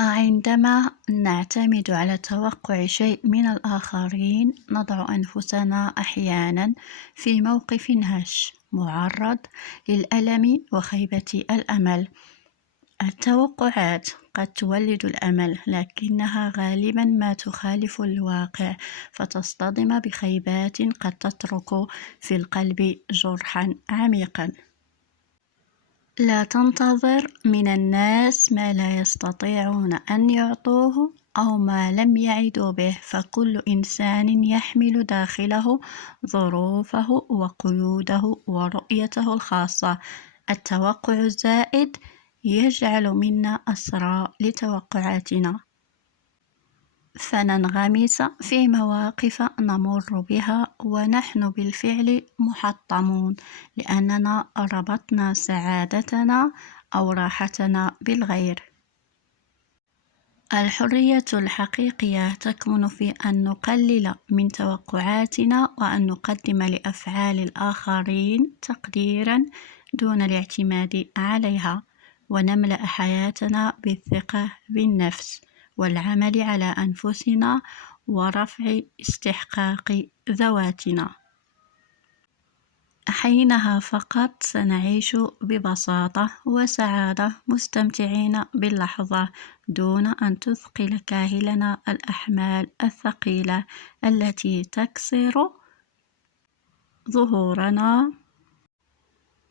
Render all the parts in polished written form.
عندما نعتمد على توقع شيء من الآخرين، نضع أنفسنا أحيانًا في موقف هش، معرض للألم وخيبة الأمل. التوقعات قد تولد الأمل، لكنها غالبًا ما تخالف الواقع، فتصطدم بخيبات قد تترك في القلب جرحًا عميقًا. لا تنتظر من الناس ما لا يستطيعون أن يعطوه أو ما لم يعدوا به، فكل إنسان يحمل داخله ظروفه وقيوده ورؤيته الخاصة. التوقع الزائد يجعل منا أسرى لتوقعاتنا، فننغمس في مواقف نمر بها ونحن بالفعل محطمون، لأننا ربطنا سعادتنا أو راحتنا بالغير. الحرية الحقيقية تكمن في أن نقلل من توقعاتنا وأن نقدم لأفعال الآخرين تقديراً دون الاعتماد عليها، ونملأ حياتنا بالثقة بالنفس والعمل على أنفسنا ورفع استحقاق ذواتنا. حينها فقط سنعيش ببساطة وسعادة، مستمتعين باللحظة دون أن تثقل كاهلنا الأحمال الثقيلة التي تكسر ظهورنا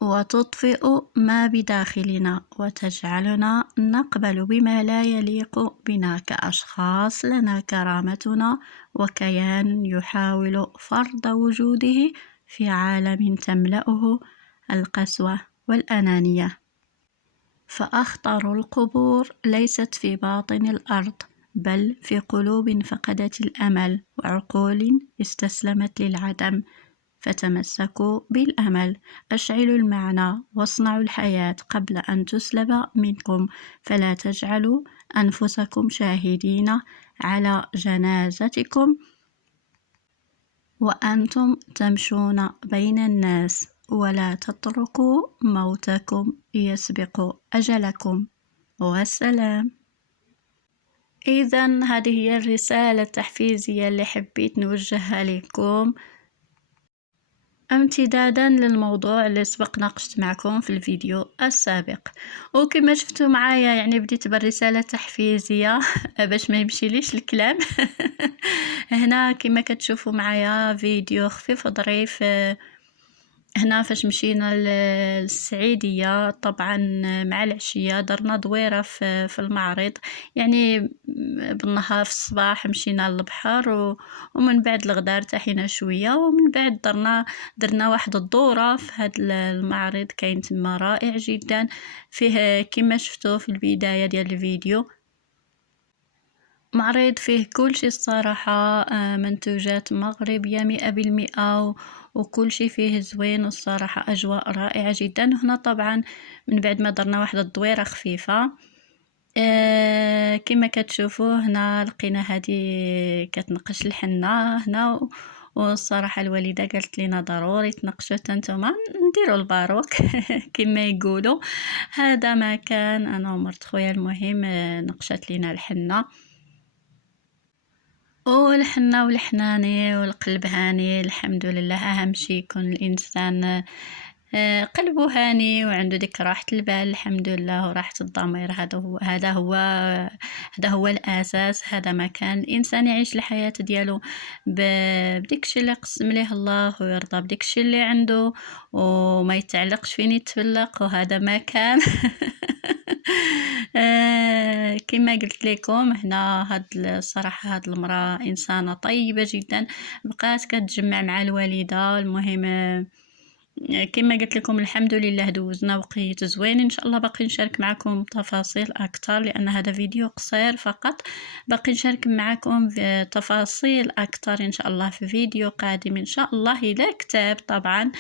وتطفئ ما بداخلنا وتجعلنا نقبل بما لا يليق بنا كأشخاص. لنا كرامتنا وكيان يحاول فرض وجوده في عالم تملأه القسوة والأنانية. فأخطر القبور ليست في باطن الأرض، بل في قلوب فقدت الأمل وعقول استسلمت للعدم. فتمسكوا بالأمل، أشعلوا المعنى واصنعوا الحياة قبل أن تسلب منكم، فلا تجعلوا أنفسكم شاهدين على جنازتكم وأنتم تمشون بين الناس، ولا تتركوا موتكم يسبق أجلكم. والسلام. إذن هذه هي الرسالة التحفيزية اللي حبيت نوجهها لكم، امتدادا للموضوع اللي سبق ناقشت معكم في الفيديو السابق. وكما شفتوا معايا يعني بديت بالرسالة التحفيزية باش ما يمشيليش الكلام. هنا كما كتشوفوا معايا فيديو خفيف ظريف. هنا فاش مشينا للسعيدية طبعا مع العشية درنا دويرة في المعرض، يعني بالنهار في الصباح مشينا للبحر ومن بعد الغداء ارتحينا شوية، ومن بعد درنا واحد الدورة في هذا المعرض كاين تما رائع جدا، فيه كما شفتوا في البداية ديال الفيديو معرض فيه كل شيء الصراحة، منتوجات مغربية 100%، وكل شيء فيه زوين والصراحة أجواء رائعة جدا. هنا طبعا من بعد ما درنا واحدة الدويرة خفيفة، كما كتشوفوا هنا لقينا هذه كتنقش الحنة هنا، والصراحة الوالدة قالت لنا ضروري تنقشوا نتوما نديروا الباروك. كما يقولوا هذا ما كان أنا ومرت خويا، المهم نقشت لنا الحنة والحنة والحناني والقلب هاني. الحمد لله، أهم شي يكون الإنسان قلبه هاني وعنده ديك راحة البال، الحمد لله، وراحة الضمير. هذا هو الأساس. هذا ما كان الإنسان يعيش الحياة ديالو بديكشي اللي قسم ليه الله، ويرضى بديكشي اللي عنده وما يتعلقش فين يتفلق، وهذا ما كان. كما قلت لكم هنا الصراحة هاد المرأة إنسانة طيبة جدا، بقات كتجمع مع الوالدة. المهم كما قلت لكم الحمد لله دوزنا وقيت زوين. ان شاء الله باقي نشارك معكم تفاصيل اكثر، لان هذا فيديو قصير فقط. باقي نشارك معكم في تفاصيل اكثر ان شاء الله في فيديو قادم ان شاء الله، الى كتاب طبعا.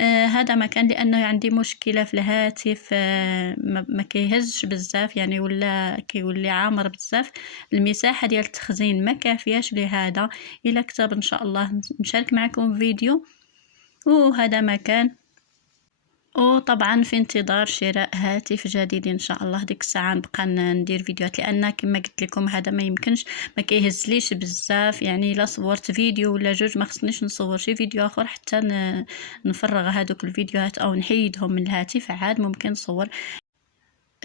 هذا ما كان لانه عندي مشكله في الهاتف، ما كيهزش بزاف يعني، ولا كيولي عامر بزاف، المساحه ديال التخزين ما كافياش لهذا. الى كتاب ان شاء الله نشارك معكم فيديو. وهذا ما كان، وطبعًا في انتظار شراء هاتف جديد إن شاء الله، ديك الساعة نبقى ندير فيديوهات، لأن كما قلت لكم هذا ما يمكنش، ما كيهزليش بزاف، يعني إلا صورت فيديو ولا جوج ما خصنيش نصور شي فيديو آخر حتى نفرغ هادوك الفيديوهات أو نحيدهم من الهاتف، عاد ممكن نصور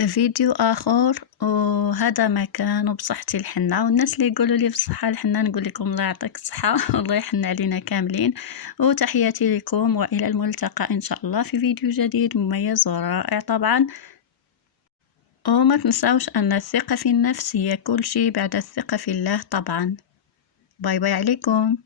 فيديو آخر. وهذا ما كان، وبصحتي الحنة، والناس اللي يقولوا لي بصحة الحنة نقول لكم الله يعطيك الصحة والله يحن علينا كاملين. وتحياتي لكم وإلى الملتقى إن شاء الله في فيديو جديد مميز ورائع طبعا. وما تنساوش أن الثقة في النفس هي كل شيء بعد الثقة في الله طبعا. باي باي عليكم.